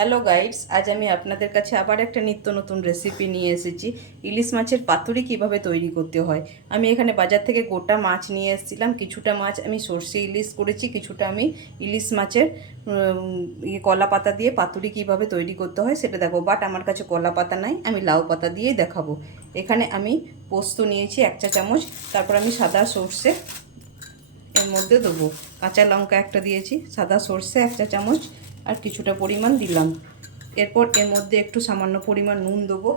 Hello guides আজ আমি আপনাদের কাছে আবার একটা নিত্য নতুন রেসিপি নিয়ে এসেছি। ইলিশ মাছের পাতুরি কীভাবে তৈরি করতে হয়? আমি এখানে বাজার থেকে গোটা মাছ নিয়ে এসেছিলাম। কিছুটা মাছ আমি সর্ষে ইলিশ করেছি, কিছুটা আমি ইলিশ মাছের ইয়ে কলা পাতা দিয়ে পাতুরি কীভাবে তৈরি করতে হয় সেটা দেখো। বাট আমার কাছে কলা পাতা নাই, আমি লাউ পাতা দিয়েই দেখাবো। এখানে আমি পোস্ত নিয়েছি এক চা চামচ। তারপর আমি সাদা সর্ষে এর মধ্যে দেবো। কাঁচা লঙ্কা একটা দিয়েছি, সাদা সর্ষে এক চা চামচ। আর কিছুটা পরিমাণ দিলাম। এরপর এর মধ্যে একটু সামান্য পরিমাণ নুন দেবো।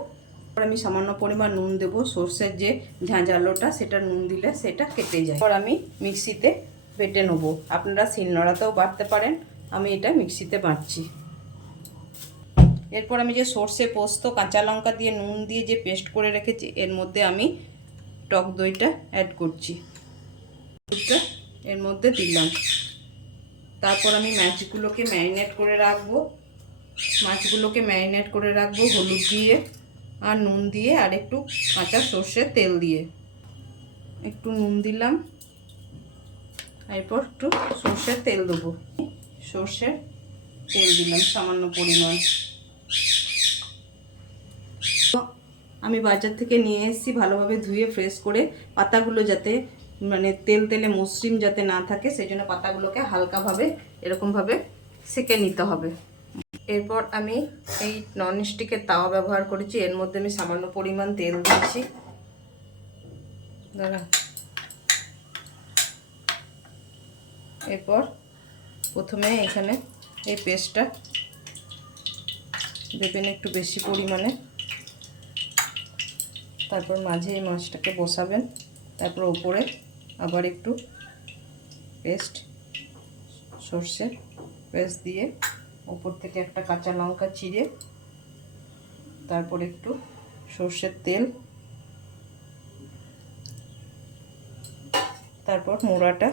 এরপর আমি সামান্য পরিমাণ নুন দেবো। সর্ষের যে ঝাঁঝালোটা, সেটা নুন দিলে সেটা কেটে যায়। এরপর আমি মিক্সিতে বেটে নেব। আপনারা শিলনোড়াতেও বাটতে পারেন। আমি এটা মিক্সিতে বাটছি। এরপর আমি যে সর্ষে পোস্ত, কাঁচা লঙ্কা দিয়ে নুন দিয়ে যে পেস্ট করে রেখেছি, এর মধ্যে আমি টক দইটা অ্যাড করছি। এর মধ্যে দিলাম। তারপর আমি মাছগুলোকে ম্যারিনেট করে রাখব। মাছগুলোকে ম্যারিনেট করে রাখব হলুদ দিয়ে আর নুন দিয়ে আর একটু কাঁচা সর্ষের তেল দিয়ে। একটু নুন দিলাম। এরপর একটু সর্ষের তেল দেবো। সর্ষের তেল দিলাম, সামান্য পরিমাণ। আমি বাজার থেকে নিয়ে এসেছি ভালোভাবে ধুয়ে, ফ্রেশ করে পাতাগুলো যাতে মানে তেল তেলে মসৃণ যাতে না থাকে সেই জন্য পাতাগুলোকে হালকাভাবে এরকমভাবে সেকে নিতে হবে। এরপর আমি এই ননস্টিকের তাওয়া ব্যবহার করেছি। এর মধ্যে আমি সামান্য পরিমাণ তেল দিয়েছি। দাঁড়া। এরপর প্রথমে এখানে এই পেস্টটা দেবেন একটু বেশি পরিমাণে। তারপর মাঝে এই মাছটাকে বসাবেন। তারপর উপরে আবার একটু পেস্ট সর্ষে পেস্ট দিয়ে উপর থেকে একটা কাঁচা লঙ্কা চিড়ে, তারপর একটু সর্ষের তেল, তারপর মোড়াটা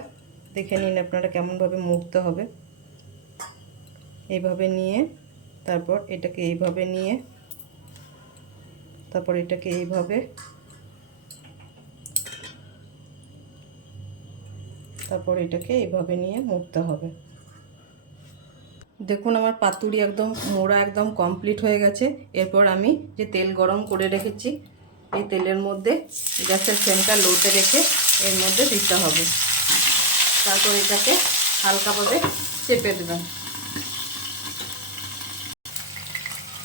দেখে নিন আপনারা কেমনভাবে মুড়তে হবে। এইভাবে নিয়ে তারপর এটাকে এইভাবে নিয়ে, তারপর এটাকে এইভাবে তারপর এটাকে এইভাবে নিয়ে মুড়তে হবে। দেখুন আমার পাতুরি একদম মোড়া একদম কমপ্লিট হয়ে গেছে। এরপর আমি যে তেল গরম করে রেখেছি, এই তেলের মধ্যে গ্যাসের ফ্লেমটা লোতে রেখে এর মধ্যে দিতে হবে। তারপর এটাকে হালকাভাবে চেপে দেবেন।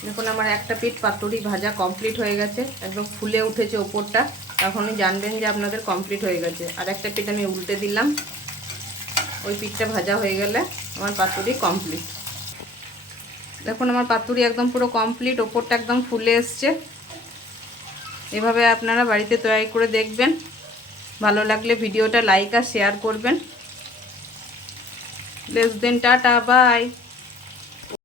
দেখুন আমার একটা পিঠ পাতুরি ভাজা কমপ্লিট হয়ে গেছে, একদম ফুলে উঠেছে ওপরটা। তখনই জানবেন যে আপনাদের কমপ্লিট হয়ে গেছে। আর একটা পিঠ আমি উল্টে দিলাম। ওই পিঠটা ভাজা হয়ে গেলে আমার পাতুরি কমপ্লিট দেখুন, আমার পাতুরি একদম পুরো কমপ্লিট ওপরটা একদম ফুলে এসছে। এভাবে আপনারা বাড়িতে তৈরি করে দেখবেন। ভালো লাগলে ভিডিওটা লাইক আর শেয়ার করবেন। লেস দেন টাটা বাই